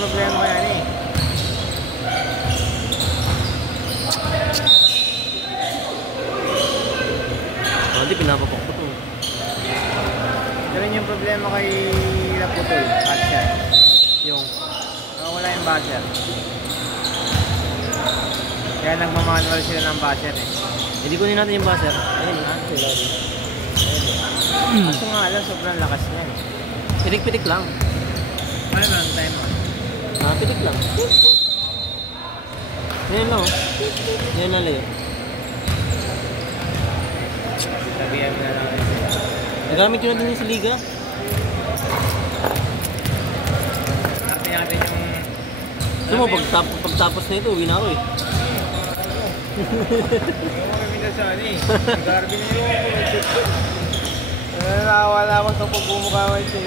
problema yan eh. Hindi, pinapapok ko to. Ganun yung problema kay Laputol, Asher. Yung Wala yung basher. Kaya nagmamanual sila ng basher eh. hindi kunin natin yung buzzer. Ayun, sila rin. Kaso nga alam, sobrang lakas niyan. Pitik-pitik lang. Ano lang time mo? Pitik lang. Yan lang, oh. Yan na layo. Sabihan mo na lang. Nagamit yun na din yung sa liga. Natin natin yung... Gusto mo, pagtapos na ito, uwi na ako eh. Ayaw kami minasali eh. Garbi na yun. Nakawala akong kapag bumukha mo ito.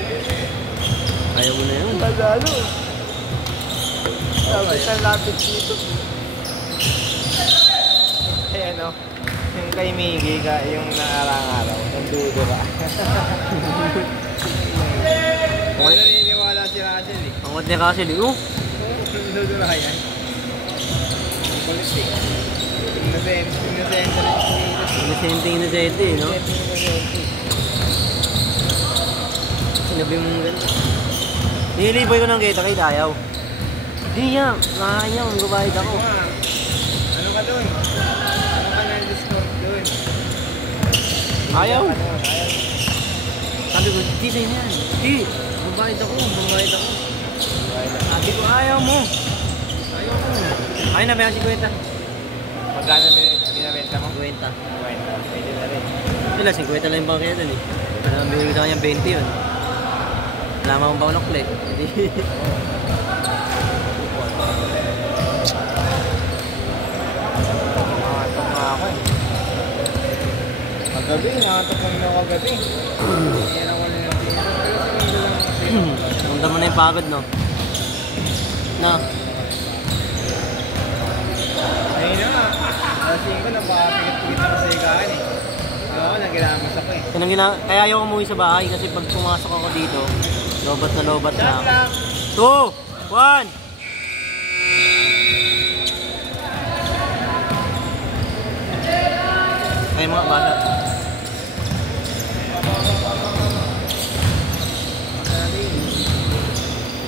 Ayaw mo na yun. Madalo. Lapit dito. Ayan o. Yung kay Miggy ka, yung nakarang araw. Yung dudo ka. Kung naniniwala si Russell eh. Ang wat niya kasi, oh. Dudo na yan. Politik. Inosente, no? Sinabi mo gano'n. Nililiboy ko ng kita kahit ayaw. Di yan, nakakanya, magbabayad ako. Ano ka dun? Ano ka na discount dun? Ayaw. Ayaw. Sabi ko, di sa'yo yan. Di, magbabayad ako. Sabi ko, ayaw mo. Ayaw na ba yung 50? Magkano binabenta mo? 50. 50. Pwede na rin. Sila, 50 lang yung bangkaya dun eh. Alam, binigay sa kanya 20 yun. Wala mo akong pakulokle. Hindi. Nakatok nga ako eh. Kagabi, nakatok kami na kagabi. Yan ako na lang dito. Ramdam mo na yung pagod, no? Na? Ayun na nga. Alasing ko, napakapigit-pigit ako sa higaan eh. Ako, nagiramas ako eh. Kaya ayaw ko umuwi sa bahay kasi pag pumasok ako dito, lobat na ako. Start lang! 2, 1! Ay mga bata.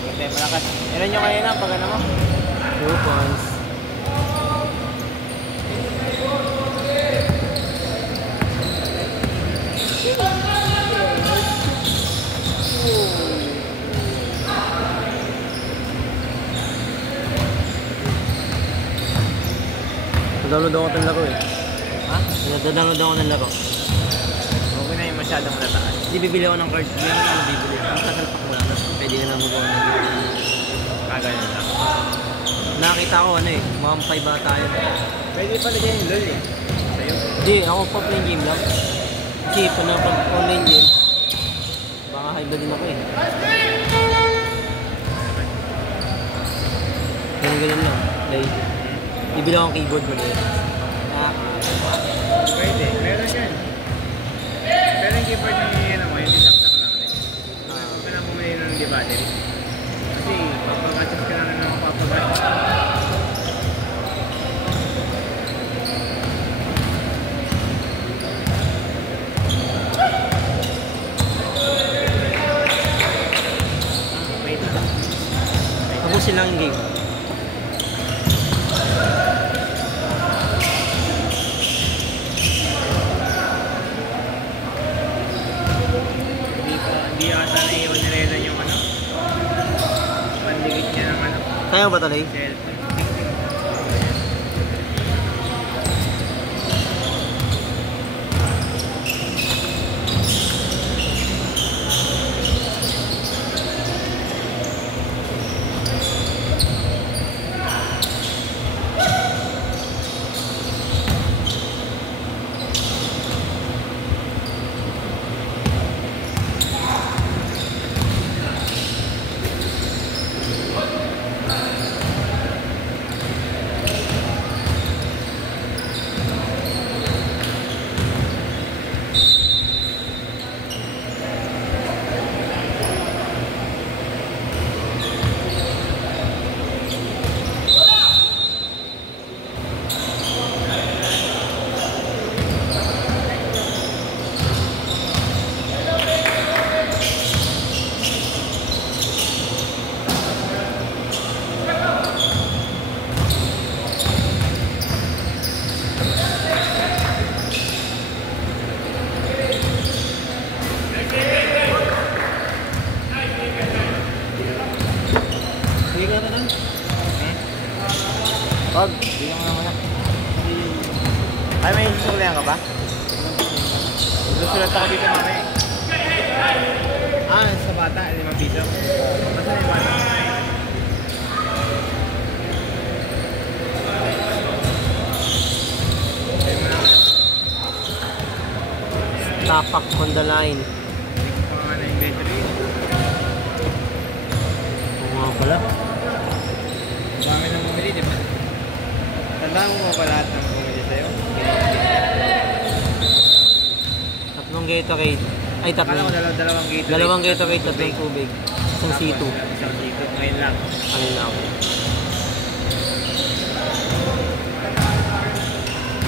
Hindi, malakas. Ilan nyo kanina pag ano mo? 2 points. Nag-download ako ng laro eh. Ha? Nag-download ako ng laro. Okay na yung masyadong mataas. Hindi bibili ako ng card. Hindi ako na bibili. Ang kasalpak ko lang. Pwede na naman ko na. Kagano'n lang. Nakakita ko ano eh. Mga 5 bata yun. Pwede pala dyan yung LOL eh. Sa'yo. Hindi, ako pa plain game lang. Kasi pag online game, baka high blood din ako eh. Ganun lang. Like, bibili akong keyboard mo din. Pwede. Meron yan. Pero yung keyboard ng ano mo, yung disakta ko lang ulit. Huwag ka na bumili ng di battery. Kasi papag-adjust ka lang ng papag-adjust. Wait lang. Tapusin lang yung game. Hindi ata naiwan ni Redan yung ano. Pandikit niya ng ano. Kaya ba talay? Cellphone. bata, 5 piso. Basta yung bata. Tapak on the line. Hindi ko pa nga na-inventory. Oo nga pala. Dami nang bumili, di ba? Tandaan mo ba lahat ng bumili sa'yo? Tatlong Gatorade. Ay, Akala tatlong. ko dalawang Gatorade. Dalawang Gatorade, tatlong tubig. Isang C2. Isang C2. Ngayon lang. Ano lang.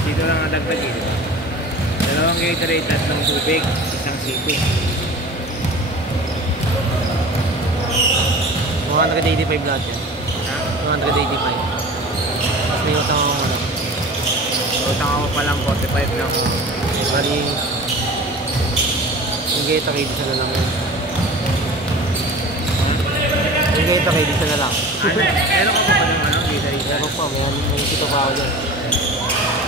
Dito lang ang dagdag eh, di ba? Dalawang Gatorade, tatlong tubig, isang C2. 185 lahat yan. Ha? 185. Tapos may utang ako muna. Utang ako pa lang, 45 lang ako. Bali, yung Gatorade isa na lang yun. Yung Gatorade isa na lang. Meron ka pa ba ng ano, Gatorade? Meron pa, may sito pa ako dyan.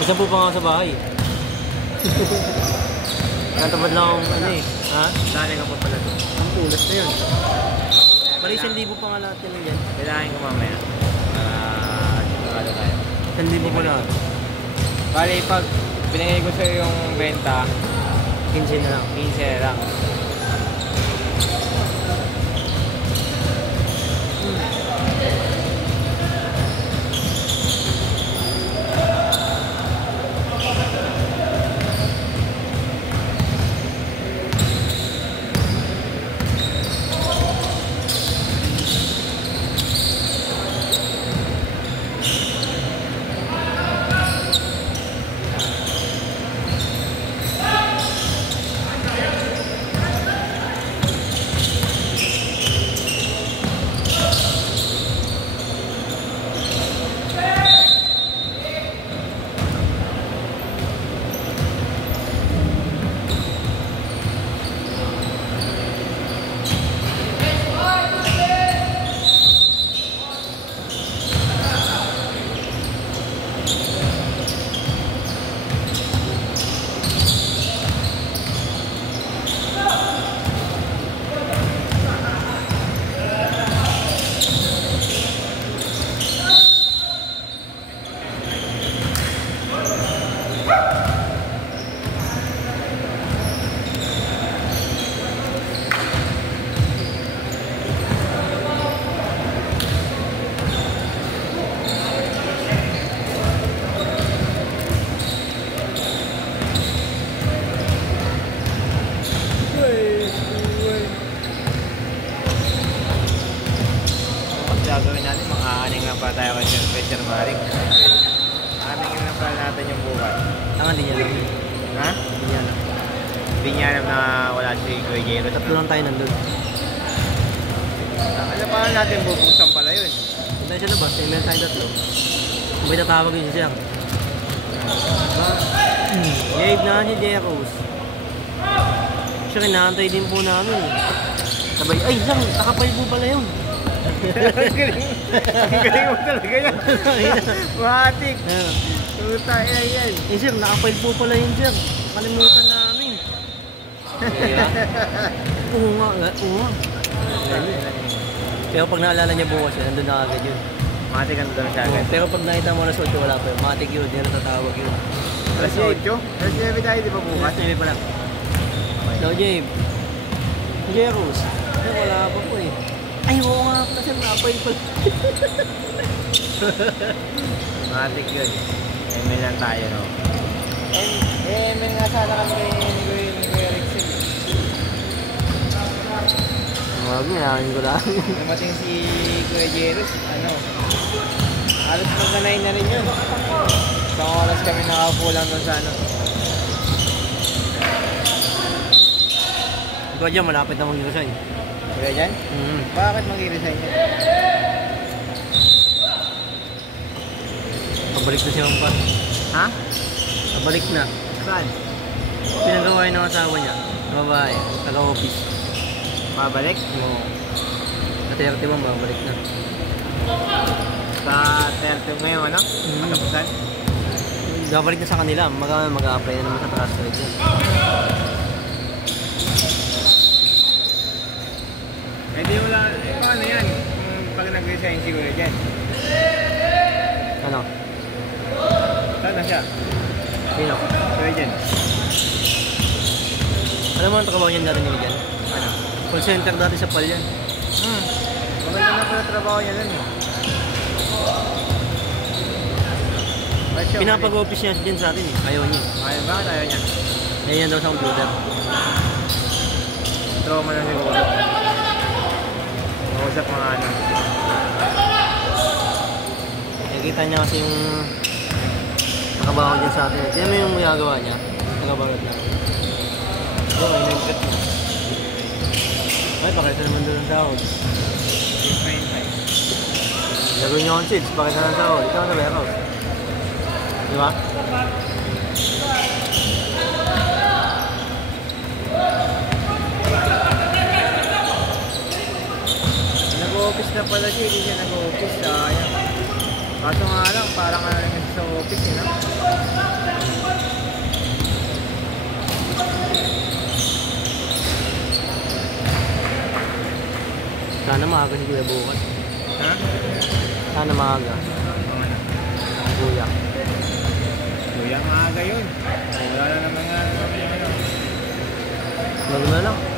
Isa po pa nga sa bahay. Natabad lang akong ano eh. Ha? Dali ka pa pala doon. Ang tulas na yun. Bali, 1,000 pa nga lahat yun dyan. Kailangan ko mamaya. Ano tayo? 1,000 pa lahat. Bali, pag binigay ko sa'yo yung benta, 15 na lang. 15 na lang. Gagawin natin, makaaning lang pa tayo kay Sir Maring. Aaningin lang pa natin yung bukas. Tanga, di niya lang. Ha? Di niya lang. Hindi niya alam na wala si Kuya Jero. Tatlo lang tayo nandun. Alam pa natin bubuksan pala yun. Kung tayo sa labas, eh, meron tayong tatlo. Kung may tatawag yun siya. Gabe na si Jekos. Siya kinahantay din po namin. Sabay, ay, Zang, nakapal po pala yun. Ang galing mo talaga yan. Matik. Tuta, yan. Eh, sir, nakapal po pala yun, sir. Kalimutan namin. Diba? Oo nga, oo nga. Pero pag naalala niya bukas yun, nandun na agad yun. Matik ang doon siya agad. Pero pag nakita mo alas 8, wala pa yun. Matik yun, hindi na tatawag yun. Alas 8? Alas 9 tayo, di ba bukas? Alas 9 pa lang. No, Jabe. Jeros. Eh, wala pa po eh. Ay, oo nga pala siya, napay pa. Matik yun. ML lang tayo, no? ML nga sana kami kay Kuya Rexel. Wag na, yakin ko lang. Dumating si Kuya Jeros, ano? Halos mag-9 na rin yun. Isang oras kami nakaupo lang doon sa ano. Ikaw dyan, malapit na mag-resign. Kuya dyan? Bakit mag-resign yun? Pabalik na siya pa. Ha? Pabalik na. Saan? Pinagawa yun ng asawa niya. Babae, taga-office. Babalik? Oo. Sa 31, babalik na. Sa 30 ngayon, ano? Katapusan? Babalik na sa kanila. Mag-a-apply na naman sa trust rate yan. Eh di wala, eh paano yan? Kung pag nag-resign si Kuya Jen. Ano? Saan na siya? Sino? Kuya Jen. Alam mo ang trabaho niyan dati ni Miguel? Ano? Call center dati sa Pal yan. Maganda na pala trabaho niya dun eh. Ba't siya Pinapag-office niya dyan sa atin eh. Ayaw niya. Ayaw ba? Ayaw niya. Ayaw niya daw sa computer. Trauma na siguro. Mausap mga ano. Nakikita niya kasi yung nakabaho dyan sa atin. Kaya mo yung magagawa niya. Nakabalot na. Oo, may nag-cut niya. Ay, pakita naman doon ang sahod. Gagawin niyo ang seeds, pakita ng sahod. Ikaw na warehouse. Di ba? Nag-office na pala siya, hindi siya nag-office. Sayang. Kaso nga lang, parang ano rin sa office eh, no? Sana maaga si Kuya bukas. Ha? Sana maaga. Kuya. Kuya, maaga yun. Wala na naman nga. Wag na lang.